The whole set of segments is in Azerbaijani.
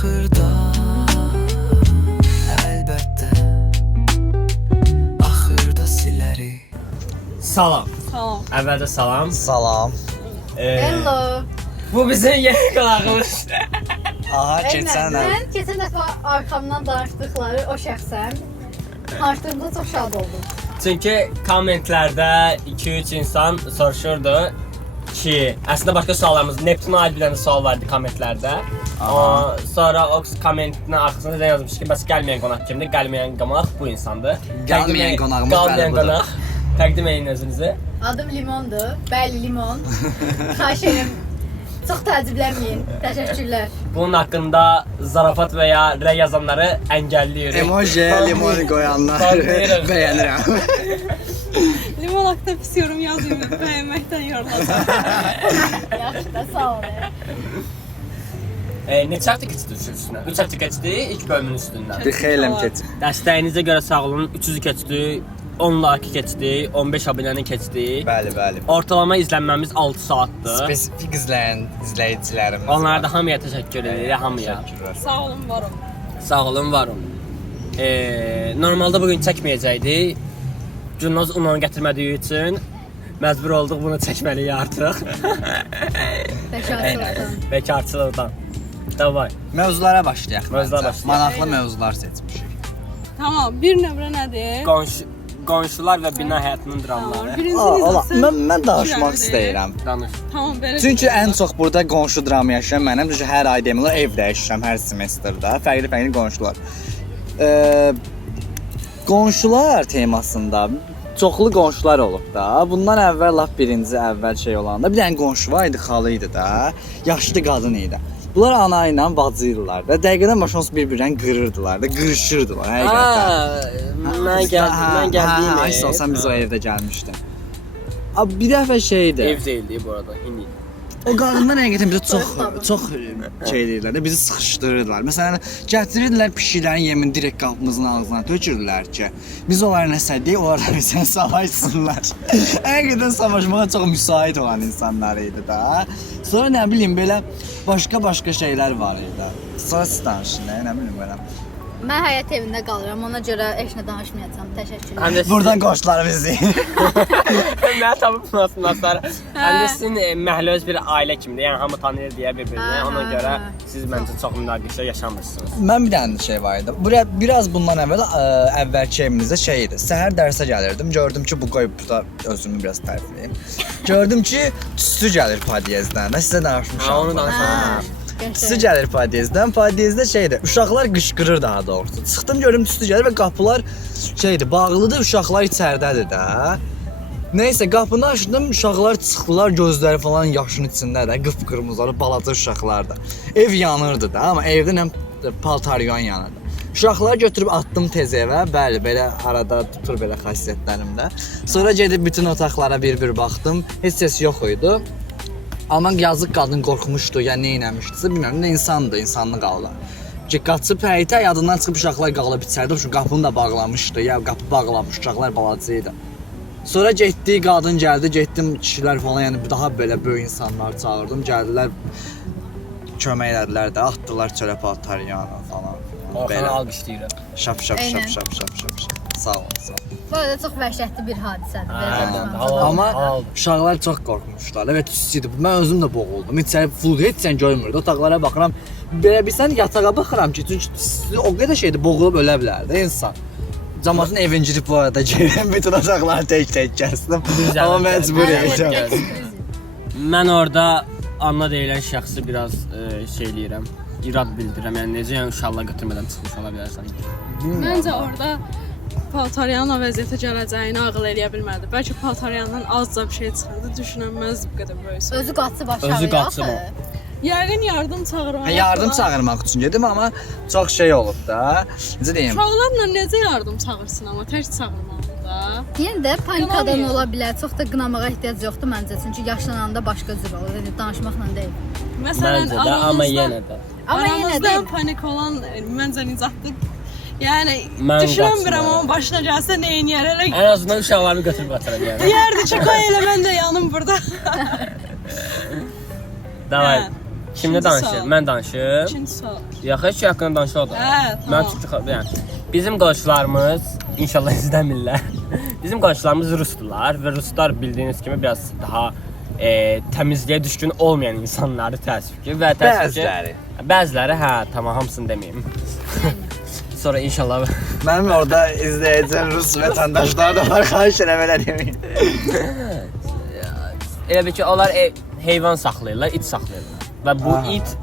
Axırda əlbəttə axırda silərik. Salam. Salam. Əvvəlcə salam. Salam. Hello. Bu bizim yeni qonağımız. Aha, keçən Mən keçən dəfə arxamdan danışdıqları o şəxsən danışdığımda çox şad oldum. Çünki kommentlərdə 2-3 insan soruşurdu ki, əslində başqa suallarımız, Neptuna aid bir dənə sual vardı kommentlərdə. Sonra o kommentin arxasında da yazmış ki, bəs gəlməyən qonaq kimdir? Gəlməyən qonaq bu insandır. Gəlməyən qonağımız Gəlməyən budur. qonaq. Təqdim edin özünüzü. Adım Limondur. Bəli, Limon. Xahiş edirəm. Çox təəccüblənməyin. Təşəkkürlər. Bunun haqqında zarafat və ya rəy yazanları əngəlliyoruz. Emoji, limonu qoyanlar Tanıyırıq. bəyənirəm. Limon haqqında pis yorum yazmayın, bəyənməkdən yorulacaq. Yaxşı da, sağ ol. Neçə həftə keçdi üstündən? 3 həftə keçdi ilk bölümün üstündən. Bir xeyləm keçir. Dəstəyinizə görə sağ olun. 300 keçdi, 10 like keçdi, 15 abunəni keçdi. Bəli, bəli. Ortalama izlənməmiz 6 saatdır. Spesifik izləyən izləyicilərimiz. Onlara da hamıya təşəkkür edirik, hamıya. Təşəkkürlər. Sağ olun, varım. Sağ olun, var olun. Normalda bugün çəkməyəcəkdik. Gülnaz unu gətirmədiyi üçün məcbur olduq bunu çəkməliyik artıq. Təşəkkürlər. Bekarçılıqdan. Davay. Mövzulara başlayaq. Mövzulara məncə. başlayaq. Maraqlı mövzular seçmişik. Tamam, bir nömrə nədir? Qonşular və bina həyatının dramları. Birinci Ola, sən mən danışmaq fikirlərini istəyirəm. Danış. Tamam, belə. Çünki ən çox burada qonşu dramı yaşayan mənəm. Çünki hər ay demirlər ev dəyişirəm hər semestrdə. Fərqli qonşular. Qonşular temasında çoxlu qonşular olub da. Bundan əvvəl lap birinci əvvəl şey olanda bir dənə qonşu var idi, xalı idi da. Yaşlı qadın idi. Bunlar ana ilə bacı idilər də. Dəqiqədən başa bir-birini qırırdılar da, qırışırdılar həqiqətən. Mən gəldim. Ay sağ ol, sən biz o evdə gəlmişdin. Abi bir dəfə şeydi. Ev deyildi bu arada. İndi. O qadınlar həqiqətən bizə çox şey deyirlər də, bizi sıxışdırırdılar. Məsələn, gətirirdilər pişiklərin yemini direkt qapımızın ağzına tökürdülər ki, biz onlara nəsə deyək, onlar da bizə savaşsınlar. Həqiqətən savaşmağa çox müsait olan insanlar idi da. Sonra nə bilim belə başqa şeylər var idi. Sonra siz danışın, nə bilim belə. Mən həyat evində qalıram, ona görə heç nə danışmayacağam. Təşəkkürlər. Həm də Buradan qonşular bizi. Mənə tapılmasınlar sonra. Həm də sizin məhəllə öz bir ailə kimidir. Yəni hamı tanıyır deyə bir-birini. Ona görə siz məncə çox münaqişə yaşamırsınız. Mən bir dənə şey var idi. Buraya biraz bundan əvvəl əvvəlki evimizdə şey idi. Səhər dərsə gəlirdim. Gördüm ki, bu qoy burada özümü biraz tərifləyim. Gördüm ki, tüstü gəlir podyezddən. Mən sizə danışmışam. Onu danışalım. Tüstü gəlir podyezddən. Podyezdə şeydir. Uşaqlar qışqırır daha doğrusu. Çıxdım gördüm tüstü gəlir və qapılar şeydir, bağlıdır. Uşaqlar içəridədir də. Nəysə qapını açdım, uşaqlar çıxdılar, gözləri falan yaşın içində də, qıpqırmızı balaca uşaqlar da. Ev yanırdı da, amma evdə nə paltaryon yanırdı. Uşaqları götürüb atdım tez evə. Bəli, belə arada tutur belə xasiyyətlərimdə. Sonra gedib bütün otaqlara bir-bir baxdım. Heç ses yox idi. Amma yazıq qadın qorxmuşdu, yəni nə etmişdisə, bilmirəm, nə insandı, insanlıq ağlar. Ki qaçıb həyətə, yadından çıxıb uşaqlar qalıb içəridə, çünki qapını da bağlamışdı, ya qapı bağlamış, uşaqlar balaca idi. Sonra getdi, qadın gəldi, getdim kişilər falan, yəni daha belə böyük insanlar çağırdım, gəldilər, kömək elədilər də, atdılar çölə paltaryanı falan. Orxanı alqışlayıram. Şap. Sağ ol, sağ ol. Bu arada çox vəhşətli bir hadisədir. Amma uşaqlar çox qorxmuşlar. Evet, tüstü idi. Mən özüm də boğuldum. İçəri full heç sən görmürdü. Otaqlara baxıram. Belə bilsən yatağa baxıram ki, çünki tüstü o qədər şeydir, boğulub ölə bilər də insan. Cəmaatın evin girib bu arada gəlin, bütün otaqları tək kəsdim. Amma məcbur idim. Mən orada Anna deyilən şəxsi biraz şey eləyirəm. İrad bildirirəm. Yəni necə uşaqlar götürmədən çıxmış ola bilərsən. Məncə orada Paltaryanın o vəziyyətə gələcəyini ağıl eləyə bilmədi. Bəlkə Paltaryandan azca bir şey çıxırdı, düşünənməz bu qədər böyüsün. Özü qaçıb aşağıya. Özü qaçıb. Yəqin yardım çağırmağa. Yardım çağırmaq üçün gedim, amma çox şey olub da. Necə deyim? Uşaqlarla necə yardım çağırsın, amma tək çağırmalı da. Yəni də panikadan ola bilər. Çox da qınamağa ehtiyac yoxdur məncə. Çünki yaşlananda başqa cür olur. Yəni danışmaqla deyil. Məsələn, Məncə də, amma yenə də. Amma yenə də panik olan məncə nicatdır. Yəni Mən düşünmürəm amma başına gəlsə nə edər elə. Ən azından uşaqlarını götürüb atıram yəni. Deyərdi ki, qoy elə mən də yanım burada. Davay. Kimlə İkinci danışır? sual. Mən danışım. İkinci sual. Yaxşı, heç haqqında danışır o da. Hə, Mən tamam. çünki yəni bizim qonşularımız inşallah izləmirlər. Bizim qonşularımız rusdular və ruslar bildiyiniz kimi biraz daha təmizliyə düşkün olmayan insanları təəssüf ki və təəssüf ki bəziləri hə, tamam hamısını deməyim. Sonra inşallah Mənim orada izləyəcəm Rus vətəndaşlar da var, xahiş edirəm elə deməyin. elə bil ki onlar heyvan saxlayırlar, it saxlayırlar. Və bu it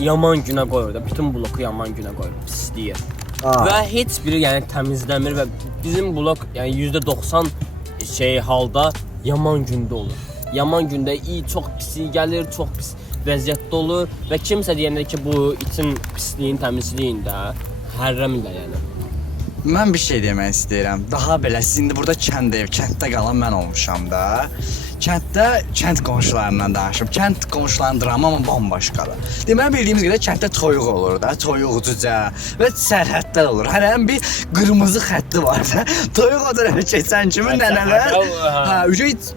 yaman günə qoyur da, bütün bloku yaman günə qoyur, pisləyir. Və heç biri yəni təmizləmir və bizim blok yəni %90 halda yaman gündə olur. Yaman gündə çox pis gəlir, çox pis vəziyyətdə olur və kimsə deyəndə ki, bu itin pisliyin, təmizliyində hərrəmirlər yəni. Mən bir şey demək istəyirəm. Daha belə siz indi burada kənddə qalan mən olmuşam da. Kənddə kənd qonşularından danışım. Kənd qonşularının dramı amma bambaşqadır. Deməli bildiyimiz qədər kənddə toyuq olur da, toyuq, cücə və sərhədlər olur. Hərənin bir qırmızı xətti var da. Toyuq o tərəfə keçən kimi nənələr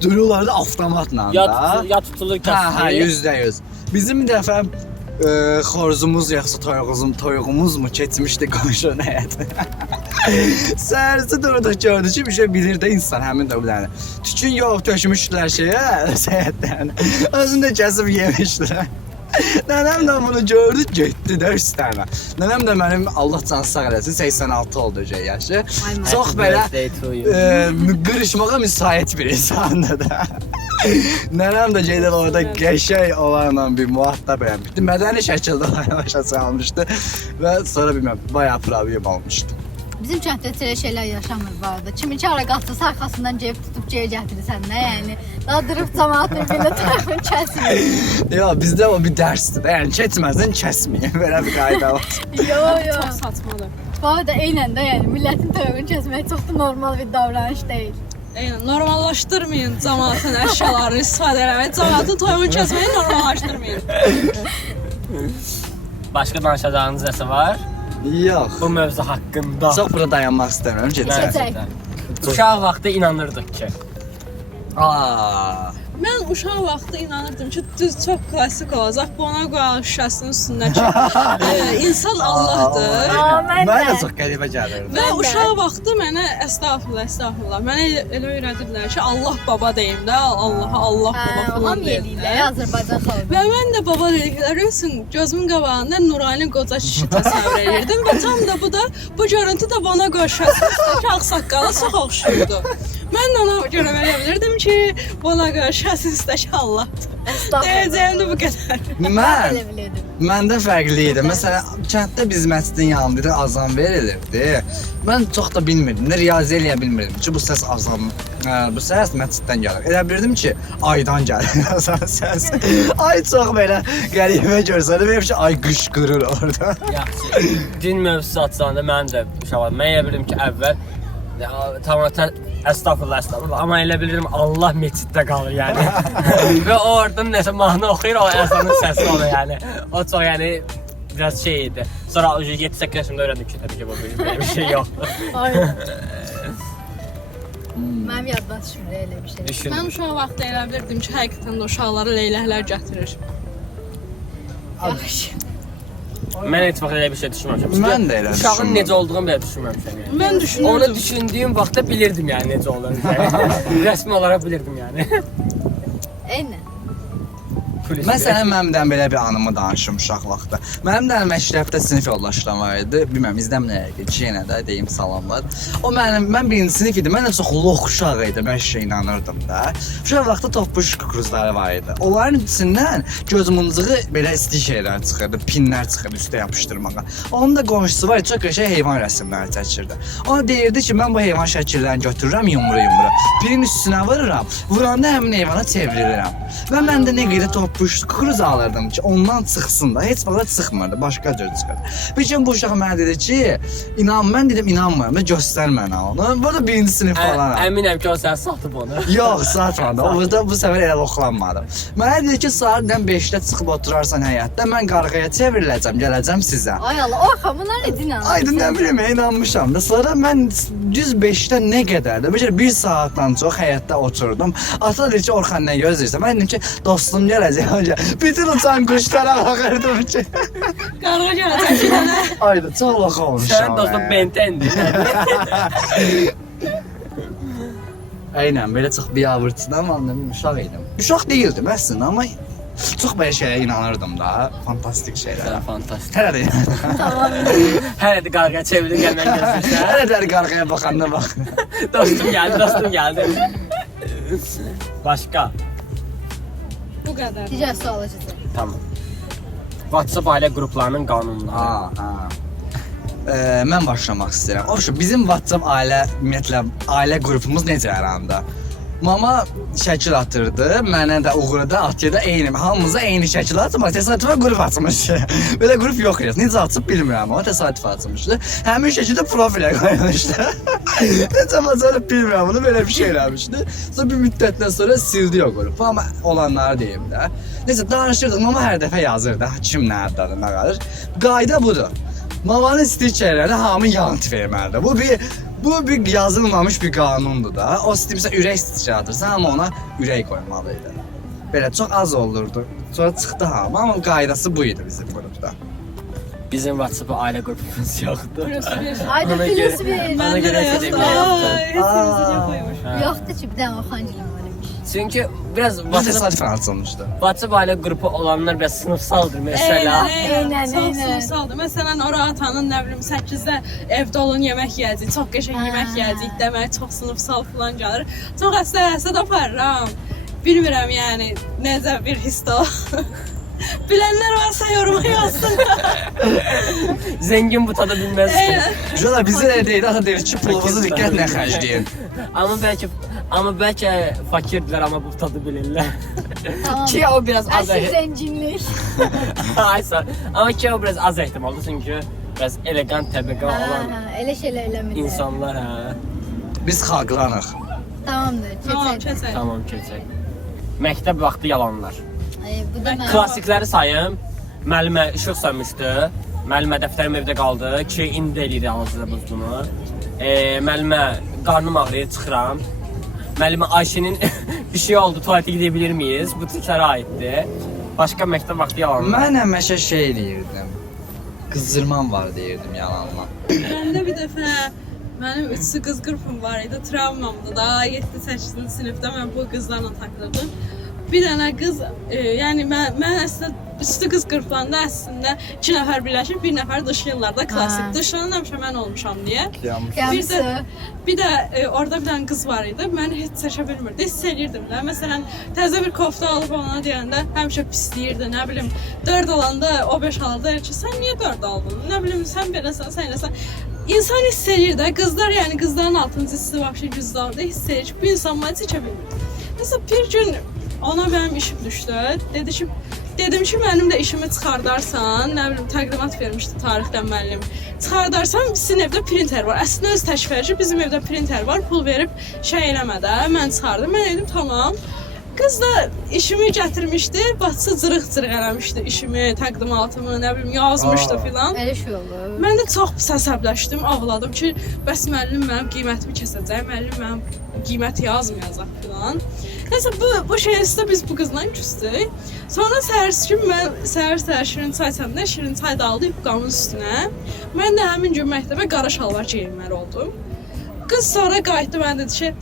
dururlar da avtomatla da. Ya tutulur kəsilir. Hə, %100. Bizim bir dəfə xoruzumuz yoxsa toyuğumuz mu keçmişdi qonşunun həyatına. Səhərisi durdu gördü ki, bir şey bilir də insan həmin də biləni. Tükün yox, tökmüşdülər şeyə, səhətdən. Özünü də kəsib yemişdilər. Nənəm də bunu gördü, getdi də üstənə. Nənəm də mənim Allah canı sağ eləsin, 86 oldu yaşı. Çox belə qırışmağa müsait bir insandır da. Nənəm də gedir orada qəşəng olanla bir muhattab etmişdi. Mədəni şəkildə başa salmışdı və sonra bilməm, bayağı problem olmuşdu. Bizim kənddə elə şeylər yaşamır bu arada. Kiminki ara qalxsa arxasından ceyb tutub ceyb gətirirsən nə yəni. Daha durub cəmaatın birinə tərəfini kəsmir. Yox, bizdə o bir dərsdir. Yəni keçməzdən kəsməyin. Belə bir qayda var. Çox saçmadır. Bu arada eynən də yəni millətin toyuğunu kəsmək çox da normal bir davranış deyil. Eynən, normallaşdırmayın cəmaatın əşyalarını istifadə eləmək. Cəmaatın toyuğunu kəsməyi normallaşdırmayın. Başqa danışacağınız nəsə var? Yox. Bu mövzu haqqında. Çox burada dayanmaq istəmirəm. Keçək. Uşaq vaxtı inanırdıq ki. Mən uşaq vaxtı inanırdım ki, düz çox klassik olacaq. Bonaqua şüşəsinin üstündəki insan Allahdır. Mənə də çox qəribə gəlirdi. Və uşaq vaxtı mənə əstəğfurullah. Mənə elə öyrədirdilər ki, Allah baba deyim də, Allaha Allah baba falan deyirlər Azərbaycan xalqı. Və mən də baba dedikləri üçün gözümün qabağında nurani qoca kişi təsəvvür edirdim və tam da bu görüntü də Bonaqua şüşəsinin üstündəki ağsaqqala çox oxşuyurdu. Mən də ona görə belə bilirdim ki, Bonaqua şüşəsinin üstündəki Allahdır. Deyəcəyim də bu qədər. Məndə fərqli idi. Məsələn, kənddə biz məscidin yanında azan verilirdi. Mən çox da bilmirdim, riyazi eləyə bilmirdim ki, bu səs azan, bu səs məsciddən gəlir. Elə bilirdim ki, aydan gəlir azan səs. Ay çox belə qəribə görsədim, hep ki, ay qışqırır orada. Yaxşı. Din mövzusu açılanda mən də uşaqlar, mən elə bilirdim ki, əvvəl tamam Əstəğfurullah. Amma elə bilirəm Allah meçiddə qalır yəni. Və oradan nəsə mahnı oxuyur, o əzanın səsi olur yəni. O çox yəni biraz şey idi. Sonra 7-8 yaşımda öyrəndim ki, təbii ki, bu bir şey yoxdur. Mənim yaddan düşmür elə bir şey. Mən uşaq vaxtı elə bilirdim ki, həqiqətən də uşaqları leyləklər gətirir. Yaxşı. Mən heç vaxt elə bir şey düşünməmişəm. Mən də elə uşağın necə olduğunu belə düşünməmişəm yəni. Mən düşünürdüm. Onu düşündüyüm vaxtda bilirdim yəni necə olduğunu yəni. Rəsmi olaraq bilirdim yəni. Eynən. Məsələn, mənim belə bir anımı danışım uşaq vaxtı. Mənim də məktəbdə sinif yoldaşlarım var idi. Bilməm, izləmirlər ki, yenə də deyim salamlar. O mən birinci sinif idim. Mən də çox lox uşaq idim. Mən şey inanırdım da. Uşaq vaxtı toppuş kukruzları var idi. Onların içindən gözümüncüğü belə isti şeylər çıxırdı, pinlər çıxırdı üstə yapışdırmağa. Onun da qonşusu var, çox qəşəng heyvan rəsmləri çəkirdi. Ona deyirdi ki, mən bu heyvan şəkillərini götürürəm yumru-yumru. Pirin üstünə vururam, vuranda həmin heyvana çevrilirəm. Və mən də nə qədər toppuş kukruz alırdım ki, ondan çıxsın da. Heç vaxt çıxmırdı, başqa cür çıxırdı. Bir gün bu uşaq mənə dedi ki, mən dedim inanmıram və göstər mənə onu. Burada birinci sinif falanam. Əminəm ki, o sən satıb onu. Yox, satmadı. Orada bu səfər elə oxlanmadım. Mənə dedi ki, saat 5-də çıxıb oturarsan həyətdə, mən qarğaya çevriləcəm, gələcəm sizə. Ay Allah, orxa buna necə inanırsan? Aydın nə bileyim, inanmışam da. Sonra mən düz 5-də nə qədərdir? Bir saatdan çox həyətdə oturdum. Ata dedi ki, Orxan nə gözləyirsən? Mən dedim ki, dostum gələcək, Bütün uçan kuşlara bakırdım ki. Qarğa gələcək ki, dənə. Ayda çok laka olmuşam. Sənin dostun Bentendi. Aynen böyle çok biabırtıdan anladım uşaq idim. Uşaq değildim aslında ama çok böyle şeylere inanırdım da. Fantastik şeyler. Fantastik. Hələ də Hələ də qarğa çevirdin gəlmək gözləyirsən. hələ də qarğaya baxanda bax. Dostum gəldi. Başqa. Bu qədər. Digər sual açacaq. Tamam. WhatsApp ailə qruplarının qanunları. Mən başlamaq istəyirəm. Obşu bizim WhatsApp ailə ümumiyyətlə ailə qrupumuz necə yarandı? Mama şəkil atırdı, mənə də Uğur'a da Atıya da eyni, hamımıza eyni şəkil atma, təsadüfən qrup açmış. Belə qrup yox ya, necə açıb bilmirəm amma təsadüf açmışdı. Həmin şəkildə profilə qoymuşdu. Necə bacarıb bilmirəm, bunu belə bir şey eləmişdi. Sonra bir müddətdən sonra sildi o qrupu, amma olanları deyim də. Necə danışırdıq, mama hər dəfə yazırdı, kim nə adlarına qalır. Qayda budur. Mamanın stikerlərini hamı yanıt verməlidir. Bu bir yazılmamış bir qanundur da. O istəyirsə ürək stikeri atırsan, amma ona ürək qoymalıydı. Belə çox az olurdu. Sonra çıxdı hamı, amma qaydası bu idi bizim qrupda. Bizim WhatsApp ailə qrupumuz yoxdur. Ayda Ona filisi görə- bir. Ona görə epidemiya yoxdur. Hepimizin qoymuş. Yoxdur ki, bir dənə Orxan Cilim var imiş. Çünki biraz Bu WhatsApp təsadüfən açılmışdı. ailə qrupu olanlar biraz sınıfsaldır mesela. Eynən, Çox eynən. sınıfsaldır. Məsələn, ora atanın nə bilim 8-də evdə olun yemək yeyəcək, çox qəşəng yemək yeyəcək demək, çox sınıfsal falan gəlir. Çox həsəd aparıram. Bilmirəm yəni necə bir hissdə o. Bilənlər varsa yoruma yazsın. Zengin bu tadı bilməz. Jona bizi elə deyir, ata deyir ki, pulunuzu diqqətlə xərcləyin. Amma bəlkə fakirdirlər amma bu tadı bilirlər. Tamam. Ki o biraz az Əsl zənginlik. Ay sağ. Amma ki o biraz az ehtimallı çünki biraz elegant təbəqə olan Elə şeylər eləmir. insanlar hə. Biz xalqlanıq. Tamamdır, Tamam, keçək. keçək. Tamam keçək. Məktəb vaxtı yalanlar. Bu da mən. Klassikləri sayım. Müəllimə işıq sönmüşdü. Müəllimə dəftərim evdə qaldı ki, indi eləyir hazırda biz bunu. Müəllimə qarnım ağrıyır, çıxıram. Müəllimə Ayşənin bir şey oldu, tualetə gedə bilir miyiz? Bu tiklərə aiddir. Başqa məktəb vaxtı yalanlar. Mən həmişə şey deyirdim. Qızdırmam var deyirdim yalanla. Məndə bir dəfə mənim üçlü qız qrupum var idi, travmamdı da 7-8-ci sinifdə mən bu qızlarla takılırdım. Bir dənə qız, yəni mən əslində üçlü qız qruplarında əslində 2 nəfər birləşib, bir nəfər dışlayırlar da klassik. Dışlanan həmişə mən olmuşam deyə. Qəmsi. Bir də orada bir dənə qız var idi. Məni heç seçə bilmirdi. Hiss eləyirdim də. Məsələn, təzə bir kofta alıb ona deyəndə həmişə pisləyirdi. Nə bilim, 4 alanda o 5 alırdı ki, sən niyə 4 aldın? Nə bilim, sən beləsən, sən eləsən. İnsan hiss eləyir də. Qızlar, yəni qızların 6-cı hissi vəbşi güzlərdə hiss eləyir ki, bu insan məni seçə bilmir. Məsələn, bir gün ona mənim işim düşdü. Dedim ki, mənim də işimi çıxardarsan, nə bilim, təqdimat vermişdi tarixdən müəllim. Çıxardarsan, sizin evdə printer var. Əslində öz təşviqi bizim evdə printer var. Pul verib şey eləmədə mən çıxardım. Mən dedim, tamam. Qız da işimi gətirmişdi, bacısı cırıq-cırıq eləmişdi işimi, təqdimatımı, nə bilim, yazmışdı filan. Elə şey olur. Mən də çox pis əsəbləşdim, ağladım ki, bəs müəllim mənim qiymətimi kəsəcək, müəllim mənim qiymət yazmayacaq filan. Nəysə bu şeydə biz bu qızla küsdük. Sonra səhərsi gün mən səhər şirin çay içəndə şirin çay da aldı yufqamın üstünə. Mən də həmin gün məktəbə qara şalvar geyinməli oldum. Qız sonra qayıtdı, mən dedi ki,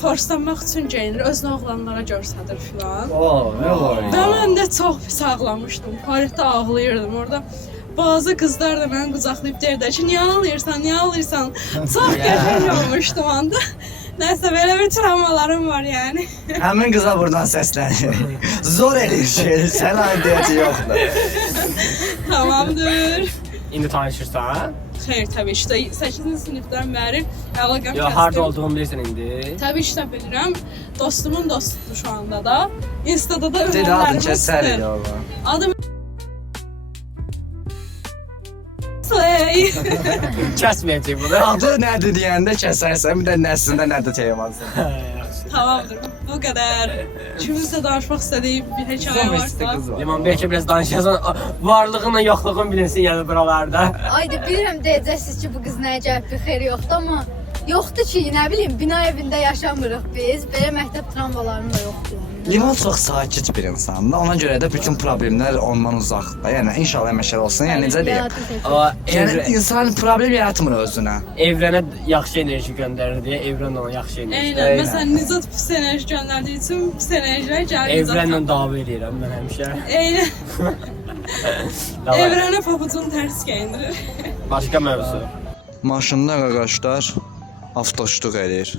forslanmaq üçün geyinir, özünü oğlanlara göstərir filan. Nə var? Və mən də çox pis ağlamışdım. Tualetdə ağlayırdım orada. Bazı qızlar da məni qucaqlayıb deyirdi ki, niyə ağlayırsan? Çox qəşəng olmuşdum anda. Nəsə belə bir travmalarım var yəni. Həmin qıza buradan səslənir. Zor eləyir şey, sən aidiyyəti yoxdur. Tamamdır. İndi tanışırsan? Xeyr, təbii ki, 8-ci sinifdən bəri əlaqəm Yo, harda olduğumu bilirsən indi. Təbii ki, də bilirəm. Dostumun dostudur şu anda da. Instada da Dedi adın kəsərik ünvanlarımızdır. oğlum. Adım Slay. Kəsməyəcək bunu. Adı nədir deyəndə kəsərsən, bir də nəslində nədir çeymazsan. Tamamdır. Bu qədər. Kimizlə danışmaq istədiyi bir hekayə varsa. Limon belki biraz danışırsan, varlığınla yoxluğun bilinsin yəni buralarda. Ayda bilirəm deyəcəksiniz ki, bu qız nəyə gəlib bir xeyri yoxdur, amma Yoxdur ki, nə bilim, bina evində yaşamırıq biz. Belə məktəb tramvalarının da yoxdur. Yəni. Limon çox sakit bir insandır. Ona görə də bütün problemlər ondan uzaqdır. Yəni inşallah məşəl olsun. Yəni necə deyim? Amma Yəni insan problem yaratmır özünə. evrənə yaxşı enerji göndərir deyə evren ona yaxşı enerji. Eynən, məsələn, Nizat pis enerji göndərdiyi üçün pis enerjilər gəlir Nizata. Evrenlə dava edirəm mən həmişə. Eynən, Davay. evrənə papucunu tərs geyindirir. Başqa mövzu. Maşında qardaşlar avtoşluq edir.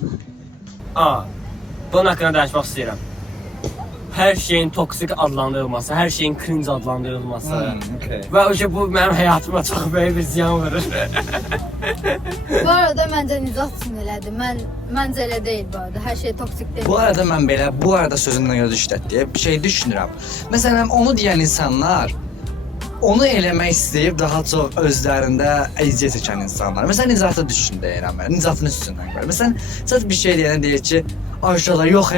Bunun haqqında danışmaq istəyirəm. Hər şeyin toksik adlandırılması, hər şeyin cringe adlandırılması. Okay. Və o bu mənim həyatıma çox böyük bir ziyan vurur. Bu arada məncə Nizat üçün elədi. Məncə elə deyil bu arada. Hər şey toksik deyil. Bu arada mən belə, bu arada sözümdən görə işlətdiyə bir şey düşünürəm. Məsələn, onu deyən insanlar onu eləmək istəyib daha çox özlərində əziyyət çəkən insanlar. Məsələn, Nizatı düşün deyirəm mən. Nizatın üstündən görə. Məsələn, çat bir şey deyən deyir ki, aşağıda yox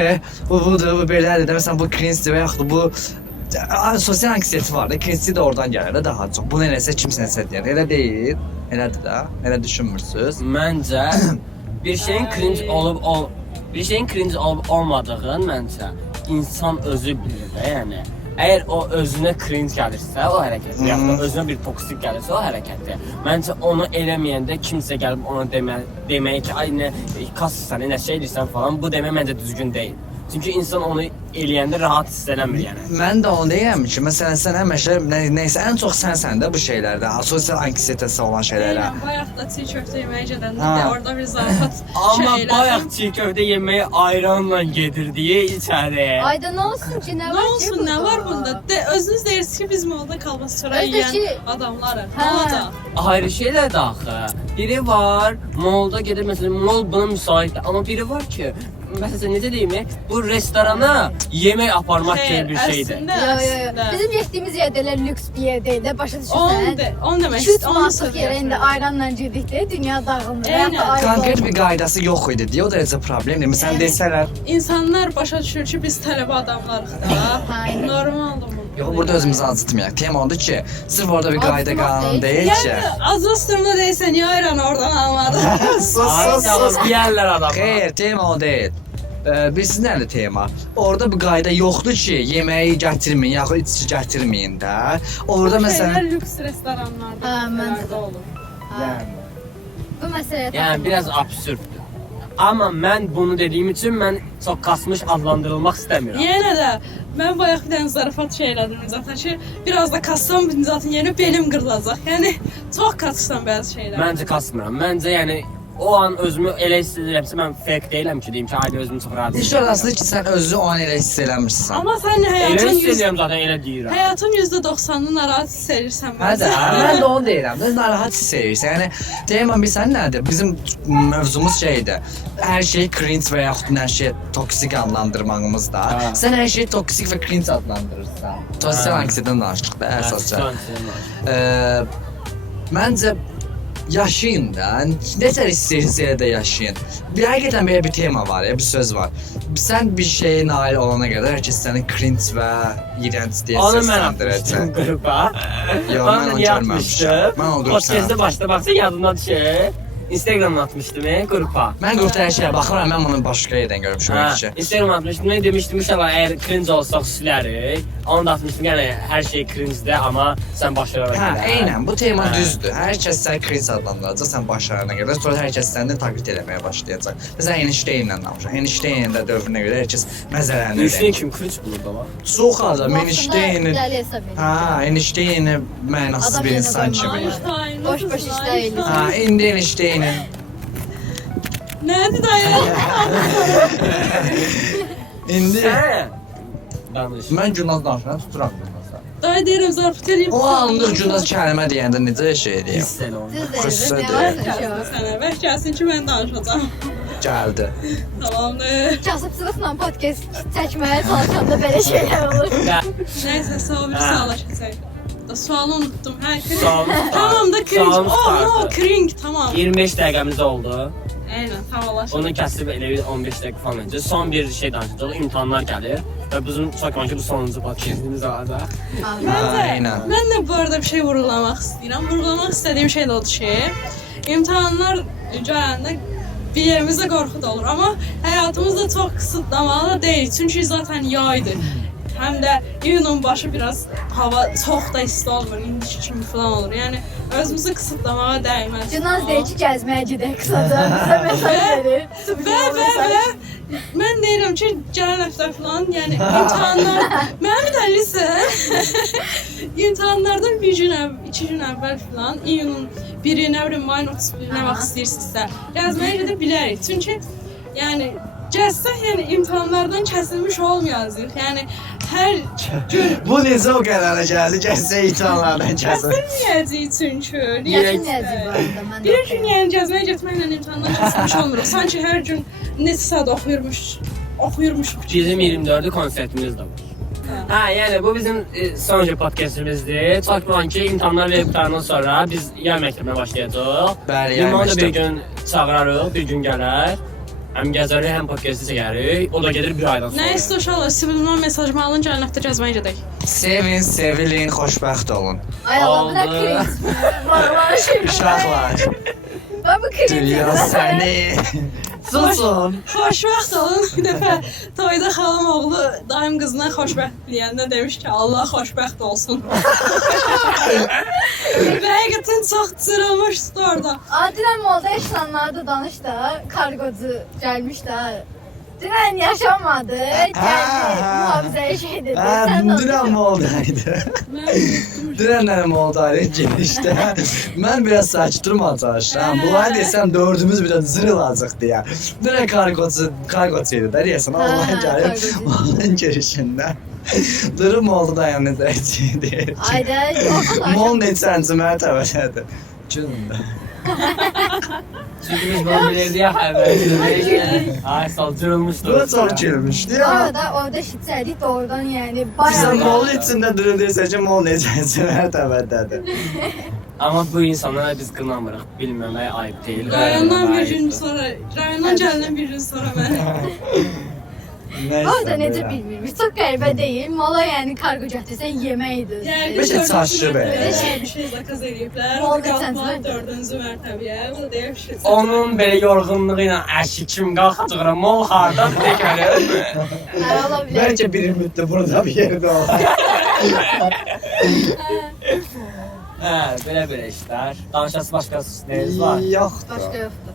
bu budur, bu belədir. Məsələn, bu cringe və yaxud bu sosial anksiyeti var da, cringe də oradan gəlir də daha çox. Bunu eləsə kimsə nəsə deyər. Elə deyil. Elədir də. Elə düşünmürsüz? Məncə bir şeyin cringe olub olmadığını məncə insan özü bilir də, yəni. Əgər o özünə cringe gəlirsə, o hərəkət, yaxud da özünə bir toksik gəlirsə, o hərəkətdir. Məncə onu eləməyəndə kimsə gəlib ona demək ki, ay nə kassan, nə şey edirsən falan, bu demək məncə düzgün deyil. Çünki insan onu eləyəndə rahat hiss eləmir yəni. Mən də onu deyirəm ki, məsələn, sən həmişə nəysə ən çox sənsən də bu şeylərdə, sosial anksiyetəsi olan şeylərə. Eynən, bayaq da çiğ köftə yeməyə gedəndə də orada bir zarafat Amma şeylər. bayaq çiğ köftə yeməyə ayranla gedirdiyi içəri. Ayda nə olsun ki, nə Nə var ki olsun, nə var bunda? Özünüz deyirsiniz ki, biz molda kalbas çörək Özdəki- yeyən adamlarıq. Hə. Nə olacaq? Ayrı şeyler de axı. Biri var, molda gedir mesela, mol buna müsaitdir. Amma biri var ki, mesela necə deyim, bu restorana yemək aparmaq kimi bir şeydir. Əslində. Bizim getdiyimiz yer də elə lüks bir yer deyil də, başa Onu düşürsən. onu demək Küt istəyirəm. mantık yerə indi ayranla gedikdə dünya dağılır. Eynən. Hətta ayran Konkret bir qaydası yox idi deyə o dərəcə problemdir. Məsələn, desələr, İnsanlar başa düşür ki, biz tələbə adamlarıq da. Aynen. Normaldır bu. yox, burada özümüzü acıtmayaq. Tema odur ki, sırf orada bir qayda Acıtmaq qanun deyil. deyil ki. Yəni azostırma deyirsən, ya ayranı oradan almadın. Ay tamam, deyərlər adamlar. Xeyr, tema o deyil. Bilirsiz nədir tema? Orada bir qayda yoxdur ki, yeməyi gətirməyin, yaxud içki gətirməyin də. Orada məsələn, Şeylər lüks restoranlarda. Hə, mən də. belə olur. Bu məsələyə Yəni biraz absurddur. Amma mən bunu dediyim üçün mən çox kasmış adlandırılmaq istəmirəm. Yenə də mən bayaq bir dənə zarafat şey elədim zaten ki, biraz da kassam zaten yeni belim qırılacaq. Yəni çox kasısan bəzi şeylər. Məncə kasmıram. Məncə yəni o an özümü elə hiss edirəmsə mən fake deyiləm ki, deyim ki, ayda özümü çox rahat iş hiss edirəm. orasıdır ki, sən özünü o an elə hiss eləmirsən. Amma sən Elə həyatın hiss edirəm zaten, elə deyirəm. həyatın %90'ını narahat hiss edirsən Hə də, bəzən. mən də onu deyirəm. Sən narahat hiss edirsən. Yəni tema bilirsən nədir? Bizim mövzumuz şeydir. Hər şey cringe və yaxud hər şey toksik adlandırmağımızda. Hə. Sən hər şeyi toksik və cringe adlandırırsan. Sosial anksiyetdən danışdıq da əsasca. Məncə yaşayın da, necə istəyirsə elə də yaşayın. Bir həqiqətən belə bir tema var ya, bir söz var. Sən bir şeyə nail olana qədər hər kəs səni cringe və iğrənc deyə Onu mən səsləndirəcək. atmışdım qrupa. Yox, mən onu görməmişəm. Mən o qrup Podcast'da başda baxsa yadımda düşür. Instagram'a atmışdım qrupa. Mən qrupda hər şeyə baxıram, mən bunu başqa yerdən görmüşəm ki. Instagram'a atmışdım. Ne demiştim inşallah eğer cringe olsaq silərik. Onu da atmışdım. Yəni hər şey cringe'də amma sən başarana Hə, qədər. eynən, bu tema Hə. düzdür. Hər kəs səni cringe adlandıracaq, sən başarana qədər, sonra hər kəs səndən təqlid eləməyə başlayacaq. Məsələn, Einstein-lə danışaq. Einstein də dövrünə görə hər kəs məzələnir. Einstein kim cringe bulurdu ama? Çox adam Einstein. Dəli hesab edir. Hə, Einstein mənasız Adam bir yerə insan qoymaq. kimi. Einstein, Boş-boş işlər eləyir. Hə, indi Einstein. Nədir dayı? İndi Sən danış. mən Gülnaz danışıram, tuturam Gülnazı. Dayı deyirəm zarafat eləyib. O anlıq Gülnaz kəlmə deyəndə necə şey eləyim? Hiss elə onu. Düz Xüsusən deyir. deyil. Yavaş Sənə bəs gəlsin ki, mən danışacağam. Gəldi. Tamamdır. Kasıbçılıqla podcast çəkməyə çalışanda belə şeylər olur. Nəysə, sual bir Hə. suala keçək. Da sualı unuttum. Hə, cringe. Sualımız var. Tamam da cringe. Sualımız Oh vardı. no, cringe, tamam. 25 dəqiqəmiz oldu. Aynen, tamamlaş. Onu kəsib elə bir 15 dəqiqə falan öncə son bir şey danışacağıq. İmtahanlar gəlir və bizim çox güman ki bu sonuncu podcastimiz olacaq. Aynen. Ben de bu arada bir şey vurgulamak istiyorum. Vurgulamak istediğim şey de oldu ki, imtihanlar gələndə bir yerimizdə qorxu da olur. Amma həyatımız da çox qısıtlamalı da deyil. Çünki zaten yaydır. Həm də iyunun başı biraz hava çox da isti olmur, indiki kimi falan olur. Yəni özümüzü qısıtlamağa dəyməz. Cünaz deyir ki, gəzməyə gedək qısaca. Bizə mesaj verir. Və mən deyirəm ki, gələn həftə falan, yəni imtahanlar, mənim də lisə imtahanlardan bir gün, 2 gün əvvəl falan, iyunun 1-i, nə bilim, mayın 31-nə vaxt istəyirsinizsə, gəzməyə gedə bilərik. Çünki, yəni, gəzsək, yəni imtahanlardan kəsilmiş olmayacaq. Yəni, hər gün Bu necə o qərara gəldi? Gəzsə imtahanlardan kəsin. kəsilməyəcək çünki. Yaşınlayacaq bu arada, mən də Bir gün yəni gəzməyə getməklə imtahandan kəsilmiş olmuruq. Sanki hər gün neçə saat oxuyurmuş. Bizim 24'ü konsertimiz de var. Ha yani bu bizim sonuncu podcastimizdi. Çok güman ki imtihanlar verip qurtarandan sonra biz yer məktəbinə başlayacağıq. Bəli, yer Limonu da bir məktəb. gün çağırarıq, bir gün gələr. Həm gəzərik, həm podcastı çəkərik. O da gedir bir aydan sonra. Nə istə uşaqlar, subliminal mesajımı alın, gəlin həftə gəzməyə gedək. Sevin, sevilin, xoşbəxt olun. Ay Allah, bu da Oldu. kriz. Var şey. Uşaqlar, Ben bu kriz. dünya səni. Susun. Xoşbəxt olun. Bir dəfə toyda xalam oğlu dayım qızına xoşbəxt deyəndə demiş ki, Allah xoşbəxt olsun. Həqiqətən çox cırılmışdı orada. Dünən molda yaşananlarda danış da, kargocu gəlmiş də. Dünən yaşamadı, gəldi, mühafizəyə şey dedi. Dünən mi oldaydı? Dünənlərim oldaydı girişdə. Mən biraz sakit durmağa çalışıram. Bunlar desəm dördümüz bir də zırılacaq deyə. Dünən kargoçuydu da deyəsən Allah gəlib onun girişində. Durum oldu dayanacaqdı. Ayda, yox. Mol neçənci mərtəbədədir? Günündə. Çünki biz bunu bilirdik ya xəbər. Ay sal cırılmışdı. Bu çox gülmüşdü ya. Arada orada şitsəlik doğrudan yəni Bizə bayağı. molun içində durur deyirsə ki, mol neçənci mərtəbədədir? Amma bu insanlara biz qınamırıq. Bilməmək ayıb deyil. Rayondan bir gün sonra, rayondan gəlindən bir gün sonra mən. Orada necə bilmirik. Çox qəribə deyil. Mola yəni kargo gətirsən yeməkdir. Bəlkə çaşır be. Bir şey zakaz ediblər. Oldu, Qalxlar sən 4-cü mərtəbəyə. Bu da bir şey. Onun belə yorğunluğu ilə əşi kim qalxacaq, mol hardan deyir. Ola bilər. Bəlkə bir müddət burada bir yerdə olar. Belə işlər. Danışası başqası neyiniz var? Yoxdur. Başqa yoxdur.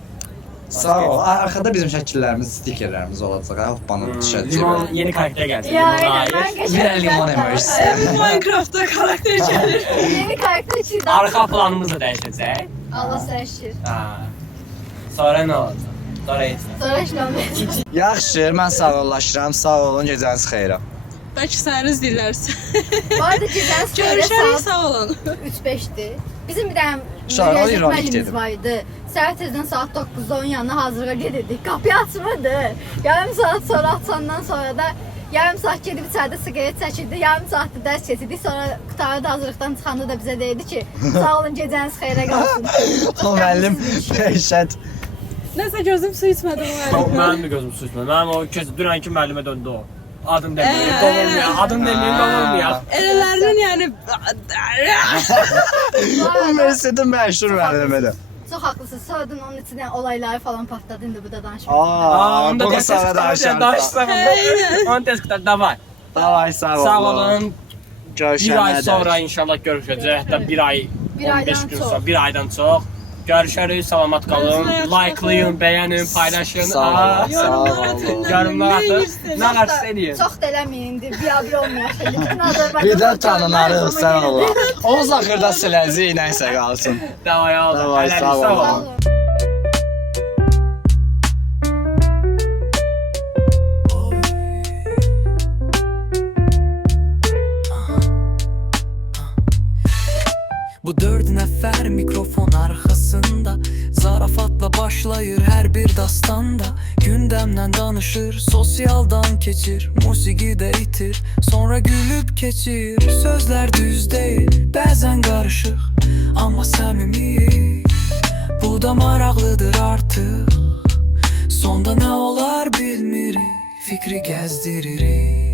Sağ ol. Arxada bizim şəkillərimiz, stikerlərimiz olacaq. Hoppanın düşəcək. Limon yeni karakter gəlsin. Ya, Limona aynen, aid. ben Bir dənə limon emojisi. Minecraft'da karakter gəlir. Yeni karakter için Arxa planımız da dəyişəcək. Allah sərşir. Sonra nə olacaq? Sonra heç nə. Sonra işləmək. Yaxşı, mən sağollaşıram. Sağ olun, gecəniz xeyir. Bəlkə səhəriz dillərsən. Bu arada gecəniz xeyrə Görüşərik, saat sağ olun. 3-5'dir. Bizim bir dənə Şahane müraciət ironik müəllimimiz dedim. var idi. Səhər tezdən saat 9-da onun yanına hazırğa gedirdik. Qapıyı açmırdı. Yarım saat sonra açandan sonra da yarım saat gedib içəridə siqaret çəkirdi. Yarım saatda dərs keçirdik. Sonra qutarda hazırlıqdan çıxanda da bizə deyirdi ki, sağ olun gecəniz xeyrə qalsın. O müəllim peşət. Nəsə gözüm su içmədi bu müəllim. Mənim də gözüm su içmədi. Mənim o dünənki müəllimə döndü o. Adım deməyin, qovulmayaq. Adım deməyin, qovulmayaq. Elələrinin yəni Universitetin məşhur müəllimidir. Çox haqlısınız. Sonradan onun içindən olayları falan patladı. İndi burada danışmırıq. Onu da Bunu sonra danışarıq. Onu tez qutar, davay. Davay, sağ olun. Sağ olun. Bir ay Görüşənə sonra inşallah görüşəcək. Hətta bir ay, Bir 15 aydan gün çox. sonra, bir aydan çox. Görüşərik, salamat qalın. Özünə Likelayın, bəyənin, paylaşın. Sağ olun, sağ olun. Yorumlar atın. Nə qarşı eləyin. Çox da eləməyin indi. Bir olmayaq. Bütün Azərbaycan. Bir də tanınarıq, sağ olun. Oğuz axırda siləcək, nəysə qalsın. Davay oldu. Davay, Hələlik, sağ olun. Sağ olun. Bu 4 nəfər mikrofon arxasında zarafatla başlayır hər bir dastanda. Gündəmdən danışır, sosialdan keçir, musiqidə itir, sonra gülüb keçir. Sözlər düz deyil, bəzən qarışıq, amma səmimi. Bu da maraqlıdır artıq. Sonda nə olar bilmirik, fikri gəzdiririk.